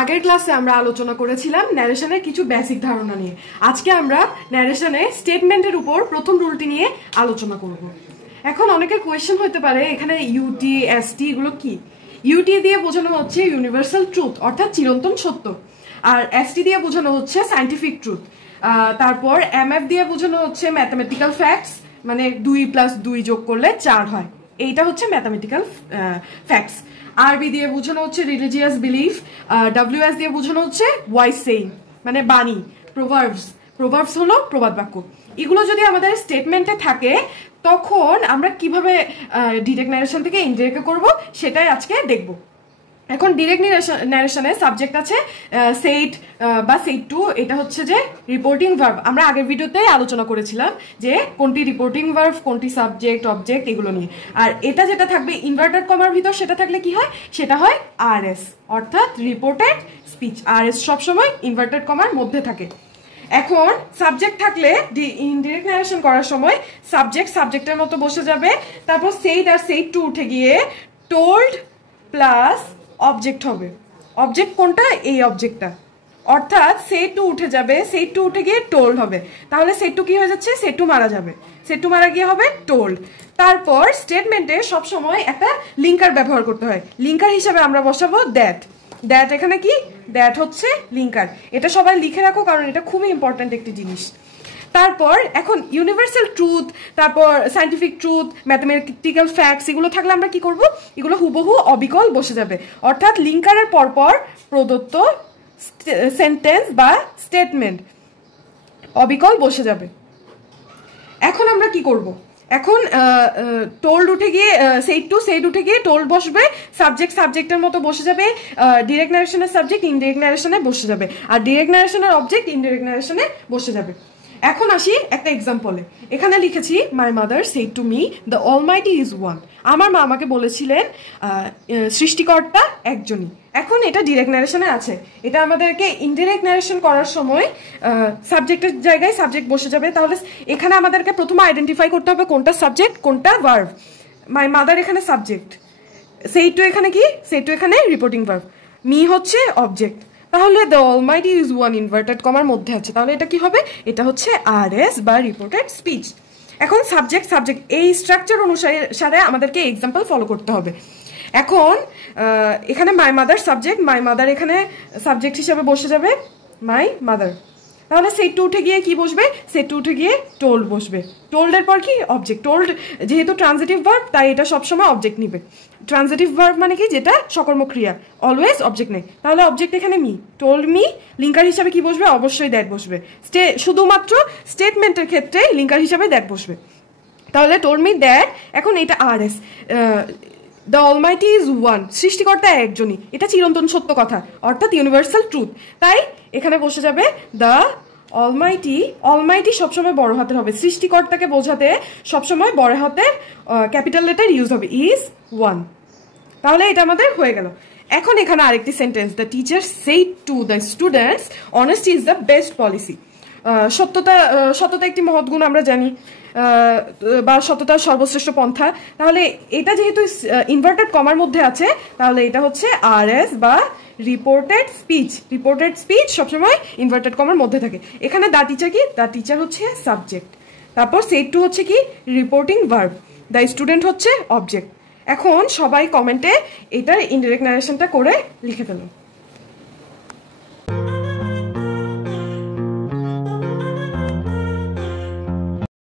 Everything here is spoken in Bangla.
আগের ক্লাসে আমরা আলোচনা করেছিলাম ন্যারেশনের কিছু বেসিক ধারণা নিয়ে। আজকে আমরা ন্যারেশনে স্টেটমেন্টের উপর প্রথম রুলটি নিয়ে আলোচনা করব। এখন অনেকের কোয়েশ্চেন হতে পারে এখানে ইউটি এসটি এগুলো কি। ইউটি দিয়ে বোঝানো হচ্ছে ইউনিভার্সাল ট্রুথ অর্থাৎ চিরন্তন সত্য, আর এসটি দিয়ে বোঝানো হচ্ছে সায়েন্টিফিক ট্রুথ, তারপর এমএফ দিয়ে বোঝানো হচ্ছে ম্যাথমেটিক্যাল ফ্যাক্টস, মানে 2+2 যোগ করলে 4 হয়, এইটা হচ্ছে ম্যাথমেটিক্যাল ফ্যাক্টস। আরবি দিয়ে বোঝানো হচ্ছে রিলিজিয়াস বিলিফ, ডব্লিউএস দিয়ে বোঝানো হচ্ছে ওয়াইজ সেইং মানে বাণী, প্রভার্বস হলো প্রবাদ বাক্য। এগুলো যদি আমাদের স্টেটমেন্টে থাকে তখন আমরা কিভাবে ডিরেক্ট ন্যারেশন থেকে ইনডিরেক্ট করব সেটাই আজকে দেখব। এখন ডিরেক্ট ন্যারেশনে সাবজেক্ট আছে সেইট বা সেইট টু, এটা হচ্ছে যে রিপোর্টিং ভার্ব। আমরা আগের ভিডিওতে আলোচনা করেছিলাম যে কোনটি রিপোর্টিং ভার্ব, কোনটি সাবজেক্ট অবজেক্ট এগুলো নিয়ে। আর এটা যেটা থাকবে ইনভার্টেড কমার ভিতর সেটা থাকলে কি হয়, সেটা হয় আরএস অর্থাৎ রিপোর্টেড স্পিচ। আরএস সবসময় ইনভার্টেড কমার মধ্যে থাকে। এখন সাবজেক্ট থাকলে ইনডিরেক্ট ন্যারেশন করার সময় সাবজেক্টের মতো বসে যাবে, তারপর সেইট আর সেইট টু উঠে গিয়ে টোল্ড প্লাস অবজেক্ট হবে। অবজেক্ট কোনটা, এই অবজেক্টটা, অর্থাৎ সেইট টু উঠে যাবে, সেইট টু উঠে গিয়ে টোল্ড হবে। তাহলে সেইট টু কি হয়ে যাচ্ছে, সেইট টু মারা যাবে, সেইট টু মারা গিয়ে হবে টোল্ড। তারপর স্টেটমেন্টে সবসময় একটা লিঙ্কার ব্যবহার করতে হয়। লিঙ্কার হিসাবে আমরা বসাবো দ্যাট। দ্যাট এখানে কি, দ্যাট হচ্ছে লিঙ্কার। এটা সবাই লিখে রাখো কারণ এটা খুবই ইম্পর্ট্যান্ট একটি জিনিস। তারপর এখন ইউনিভার্সাল ট্রুথ, তারপর সায়েন্টিফিক ট্রুথ, ম্যাথমেটিক্যাল ফ্যাক্টস এগুলো থাকলে আমরা কি করব, এগুলো হুবহু অবিকল বসে যাবে, অর্থাৎ লিঙ্কারের পরপর প্রদত্ত সেন্টেন্স বা স্টেটমেন্ট অবিকল বসে যাবে। এখন আমরা কি করব, এখন টোল্ড উঠে গিয়ে সেইট উঠে গিয়ে টোল্ড বসবে, সাবজেক্টের মতো বসে যাবে, ডিরেক্ট ন্যারেশনের সাবজেক্ট ইনডিরেক্ট ন্যারেশনে বসে যাবে, আর ডিরেক্ট ন্যারেশনের অবজেক্ট ইনডিরেক্ট ন্যারেশনে বসে যাবে। এখন আসি একটা এক্সাম্পলে। এখানে লিখেছি my mother said to me the Almighty is one. আমার মা আমাকে বলেছিলেন সৃষ্টিকর্তা একজনই। এখন এটা ডিরেক্ট ন্যারেশনে আছে, এটা আমাদেরকে ইনডিরেক্ট ন্যারেশন করার সময় সাবজেক্টের জায়গায় সাবজেক্ট বসে যাবে। তাহলে এখানে আমাদেরকে প্রথমে আইডেন্টিফাই করতে হবে কোনটা সাবজেক্ট কোনটা ভার্ব। মাই মাদার এখানে সাবজেক্ট, সেড টু এখানে কি, সেড টু এখানে রিপোর্টিং ভার্ব, মি হচ্ছে অবজেক্ট। তাহলে the Almighty is one inverted কমার মধ্যে আছে, তাহলে এটা কি হবে, এটা হচ্ছে আরএস বা রিপোর্টেড স্পিচ। এখন সাবজেক্ট এই স্ট্রাকচার অনুসারে আমাদেরকে এক্সাম্পল ফলো করতে হবে। এখন এখানে my mother subject, my mother এখানে সাবজেক্ট হিসাবে বসে যাবে মাই মাদার। তাহলে সেট টু উঠে গিয়ে কি বসবে, সেট টু উঠে গিয়ে টোল্ড বসবে। টোল্ডের পর কি অবজেক্ট। টোল্ড যেহেতু ট্রানজিটিভ ভার্ব তাই এটা সবসময় অবজেক্ট নিবে। ট্রানজিটিভ ভার্ব মানে কি, যেটা সকর্মক্রিয়া, অলওয়েজ অবজেক্ট নেই। তাহলে অবজেক্ট এখানে মি, টোল্ড মি। লিঙ্কার হিসাবে কি বসবে, অবশ্যই দ্যাট বসবে। শুধুমাত্র স্টেটমেন্টের ক্ষেত্রে লিঙ্কার হিসাবে দ্যাট বসবে। তাহলে টোল্ড মি দ্যাট, এখন এটা RS, the Almighty is one, সৃষ্টিকর্তা একজনই, এটা চিরন্তন সত্য কথা অর্থাৎ ইউনিভার্সাল ট্রুথ। তাই এখানে বসে যাবে দ্য অলমাইটি সবসময় বড় হাতের হবে, সৃষ্টিকর্তাকে বোঝাতে সবসময় বড় হাতের ক্যাপিটাল লেটার ইউজ হবে, ইজ ওয়ান। তাহলে এটা আমাদের হয়ে গেল। এখন এখানে আরেকটি sentence, the teacher said to the students honesty is the best policy. সততা একটি মহৎ গুণ আমরা জানি, বা সততার সর্বশ্রেষ্ঠ পন্থা। তাহলে এটা যেহেতু ইনভার্টেড কমার মধ্যে আছে তাহলে এটা হচ্ছে আরএস বা রিপোর্টেড স্পিচ সবসময় ইনভার্টেড কমার মধ্যে থাকে। এখানে দ্য টিচার কি, দ্য টিচার হচ্ছে সাবজেক্ট, তারপর সেড টু হচ্ছে কি রিপোর্টিং ভার্ব, দ্য স্টুডেন্ট হচ্ছে অবজেক্ট। এখন সবাই কমেন্টে এটার ইনডিরেক্ট ন্যারেশনটা করে লিখে ফেলো।